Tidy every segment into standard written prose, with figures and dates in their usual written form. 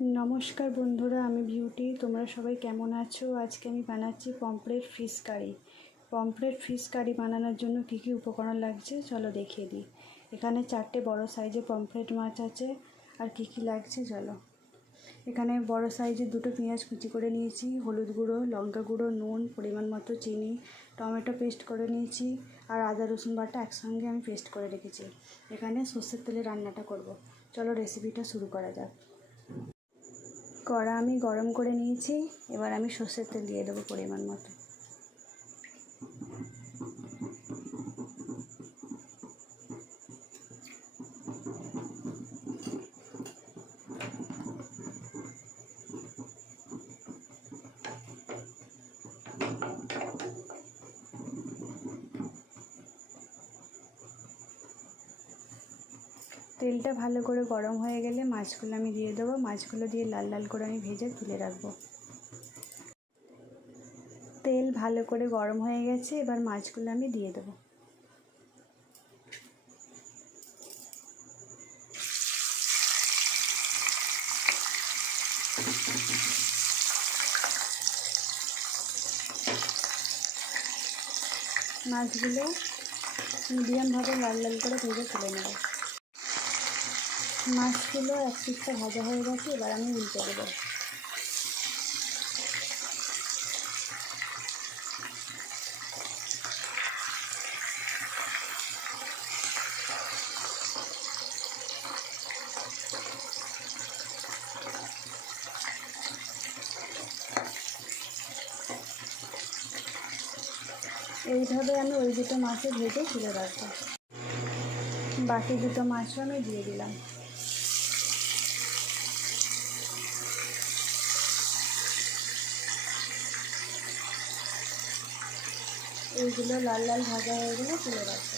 নমস্কার বন্ধুরা, আমি বিউটি। তোমরা সবাই কেমন আছো? আজকে আমি বানাচ্ছি pomfret fish curry. Pomfret fish curry বানানোর জন্য কী কী উপকরণ লাগছে চলো দেখিয়ে দিই। এখানে 4টে বড় সাইজের পমফ্রেট মাছ আছে। আর কী কী লাগছে চলো। এখানে বড় সাইজের 2টো পেঁয়াজ কুচি করে নিয়েছি, হলুদ গুঁড়ো, লঙ্কা গুঁড়ো, নুন, পরিমাণ মতো চিনি, টমেটো পেস্ট করে নিয়েছি, আর আদা রসুন বাটা একসঙ্গে আমি পেস্ট করে রেখেছি। এখানে সর্ষের তেলে রান্নাটা করব। চলো রেসিপিটা শুরু করা যাক। কড়া আমি গরম করে নিয়েছি। এবার আমি সর্ষের তেল দিয়ে দেবো পরিমাণ মতো। তেলটা ভালো করে গরম হয়ে গেলে মাছগুলো আমি দিয়ে দেবো। মাছগুলো দিয়ে লাল লাল করে আমি ভেজে তুলে রাখবো। তেল ভালো করে গরম হয়ে গেছে, এবার মাছগুলো আমি দিয়ে দেবো। মাছগুলো মিডিয়ামভাবে লাল লাল করে ভেজে তুলে নেব। মাছগুলো এক পিঠটা ভাজা হয়ে গেছে, এবার আমি উল্টে দেবো। এইভাবে আমি ওই 2টো মাছও ভেজে তুলে রাখবো। বাকি 2টো মাছও আমি দিয়ে দিলাম। এইগুলো লাল লাল ভাজা হয়ে গেলে তুলে রাখবো।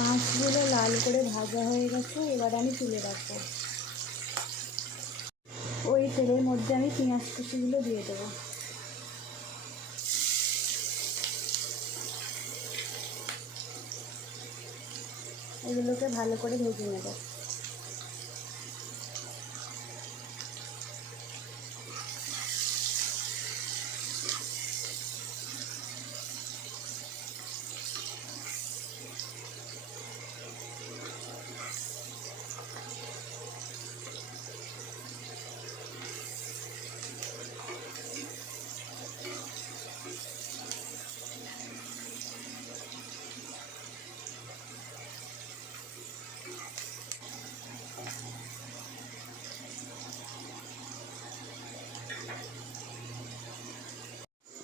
মাছগুলো লাল করে ভাজা হয়ে গেছে, এবার আমি তুলে রাখবো। ওই তেলের মধ্যে আমি পেঁয়াজ কুচিগুলো দিয়ে দেবো। এগুলোকে ভালো করে ভেজে নেব।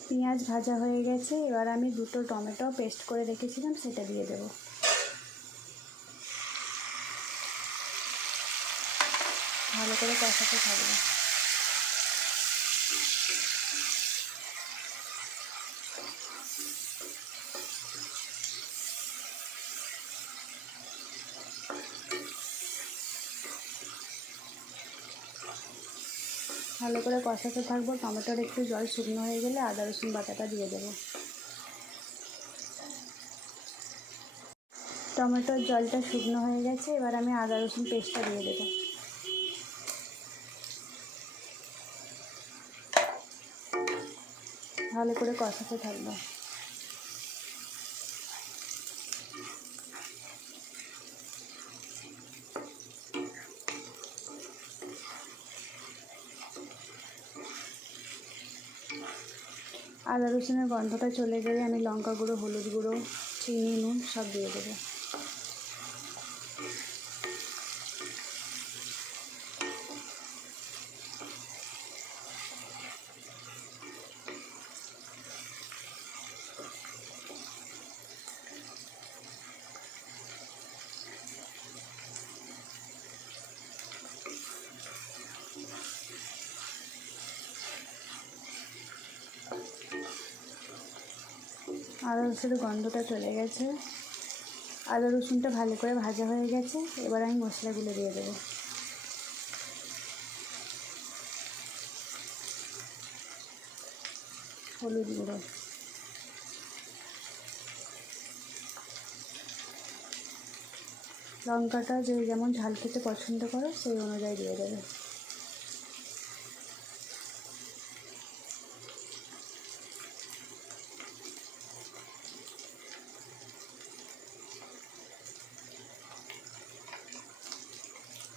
পেঁয়াজ ভাজা হয়ে গেছে, এবার আমি 2টো টমেটো পেস্ট করে রেখেছিলাম সেটা দিয়ে দেবো। ভালো করে কষাতে থাকবে। ভালো করে কষাতে থাকবো। টমেটোর একটু জল শুকনো হয়ে গেলে আদা রসুন বাটাটা দিয়ে দেবো। টমেটোর জলটা শুকনো হয়ে গেছে, এবার আমি আদা রসুন পেস্টটা দিয়ে দেবো। ভালো করে কষাতে থাকবো। আদা রসুনের গন্ধটা চলে গেলে আমি লঙ্কা গুঁড়ো, হলুদ গুঁড়ো, চিনি, নুন সব দিয়ে দেবো। আদা রসুনের গন্ধটা চলে গেছে, আদা রসুনটা ভালো করে ভাজা হয়ে গেছে। এবার আমি মশলাগুলো দিয়ে দেবো। হলুদ গুঁড়ো, লঙ্কাটা যে যেমন ঝাল খেতে পছন্দ করো সেই অনুযায়ী দিয়ে দেবে।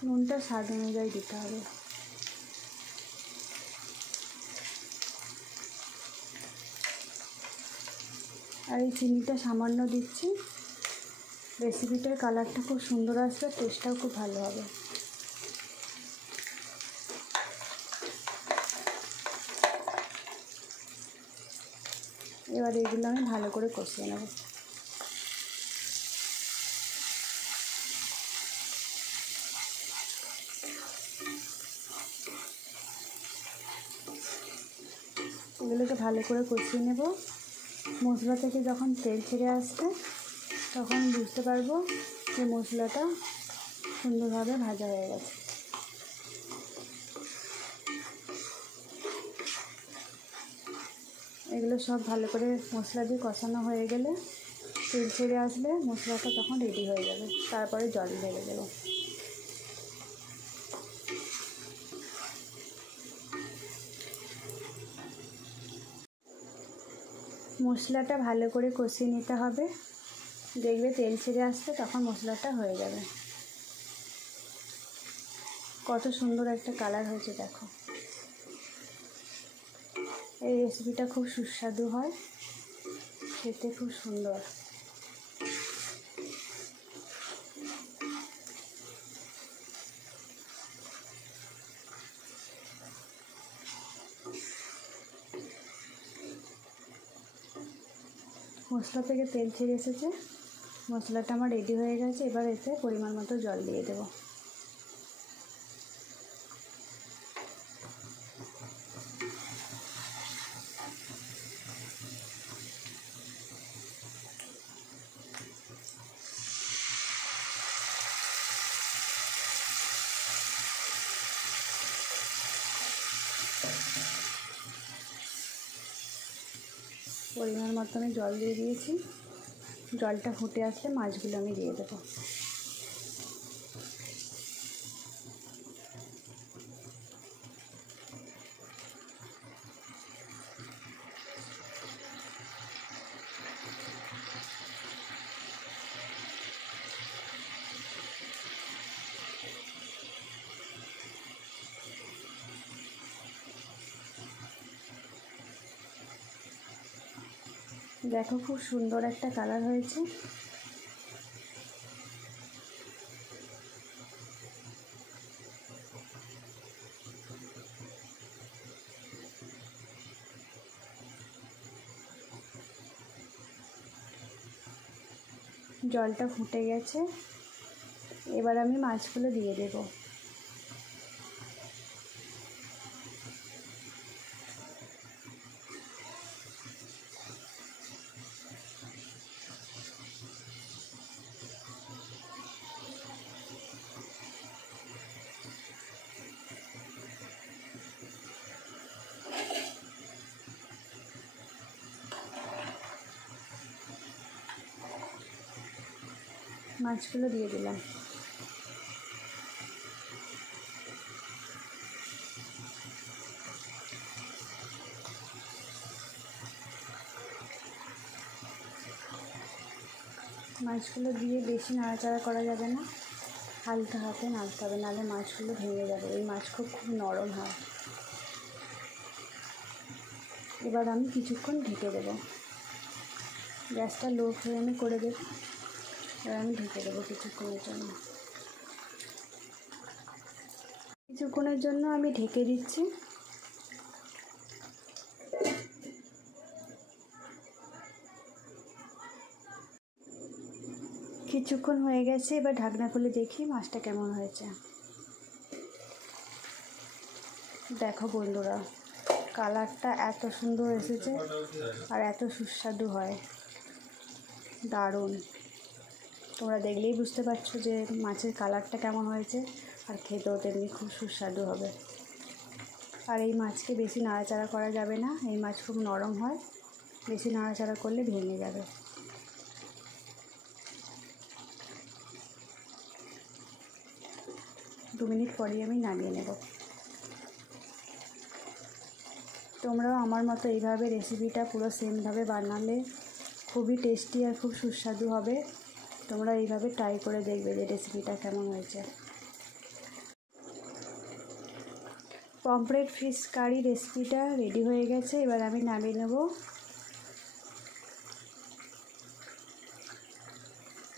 নুনটা স্বাদ অনুযায়ী দিতে হবে। আর এই চিনিটা সামান্য দিচ্ছি, রেসিপিটার কালারটা খুব সুন্দর আসবে, টেস্টটাও খুব ভালো হবে। এবার এগুলো আমি ভালো করে কষিয়ে নেব। এগুলোকে ভালো করে কষিয়ে নেব। মশলা থেকে যখন তেল ছেড়ে আসবে তখন বুঝতে পারবো যে মশলাটা সুন্দরভাবে ভাজা হয়ে গেছে। এগুলো সব ভালো করে মশলা দিয়ে কষানো হয়ে গেলে, তেল ছেড়ে আসলে মশলাটা তখন রেডি হয়ে যাবে। তারপরে জল ঢেলে দেবো। মশলাটা ভালো করে কষিয়ে নিতে হবে, দেখবে তেল ছেড়ে আসবে তখন মশলাটা হয়ে যাবে। কত সুন্দর একটা কালার হয়েছে দেখো। এই রেসিপিটা খুব সুস্বাদু হয়, খেতে খুব সুন্দর। মশলা থেকে তেল ছেড়ে এসেছে, মশলাটা আমার রেডি হয়ে গেছে। এবার এতে পরিমাণ মতো জল দিয়ে দেবো। পরিমাণ মতো আমি জল দিয়ে দিয়েছি। জলটা ফুটে আসলে মাছগুলো আমি দিয়ে দেবো। দেখো খুব সুন্দর একটা কালার হয়েছে। জলটা ফুটে গেছে, এবার আমি মাছগুলো দিয়ে দেব। মাছগুলো দিয়ে দিলাম। মাছগুলো দিয়ে বেশি নাড়াচাড়া করা যাবে না, হালকা হাতে নাড়তে হবে, নাহলে মাছগুলো ভেঙে যাবে। এই মাছ খুব নরম হয়। এবার আমি কিছুক্ষণ ঢেকে দেবো। গ্যাসটা লো ফ্লেমে করে দেবো। এবার আমি ঢেকে দেবো কিছুক্ষণের জন্য। কিছুক্ষণের জন্য আমি ঢেকে দিচ্ছি। কিছুক্ষণ হয়ে গেছে, এবার ঢাকনা খুলে দেখি মাছটা কেমন হয়েছে। দেখো বন্ধুরা, কালারটা এত সুন্দর এসেছে আর এত সুস্বাদু হয়, দারুণ। তোমরা দেখলেই বুঝতে পারছো যে মাছের কালারটা কেমন হয়েছে, আর খেতেও তেমনি খুব সুস্বাদু হবে। আর এই মাছকে বেশি নাড়াচাড়া করা যাবে না, এই মাছ খুব নরম হয়, বেশি নাড়াচাড়া করলে ভেঙে যাবে। 2 মিনিট পরেই আমি নামিয়ে নেব। তোমরাও আমার মতো এইভাবে রেসিপিটা পুরো সেমভাবে বানালে খুবই টেস্টি আর খুব সুস্বাদু হবে। তোমরা এইভাবে ট্রাই করে দেখবে যে রেসিপিটা কেমন হয়েছে। পমফ্রেট ফিশ কারি রেসিপিটা রেডি হয়ে গেছে, এবার আমি নামিয়ে নেব।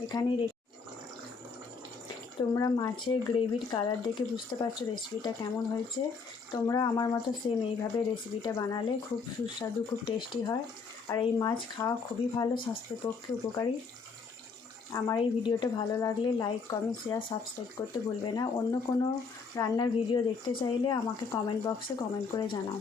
এখানেই তোমরা মাছের গ্রেভির কালার দেখে বুঝতে পারছো রেসিপিটা কেমন হয়েছে। তোমরা আমার মতো সেম এইভাবে রেসিপিটা বানালে খুব সুস্বাদু, খুব টেস্টি হয়। আর এই মাছ খাওয়া খুবই ভালো, স্বাস্থ্যের পক্ষে উপকারী। আমার এই ভিডিওটা ভালো লাগলে লাইক, কমেন্ট, শেয়ার, সাবস্ক্রাইব করতে ভুলবে না। অন্য কোনো রান্নার ভিডিও দেখতে চাইলে আমাকে কমেন্ট বক্সে কমেন্ট করে জানাও।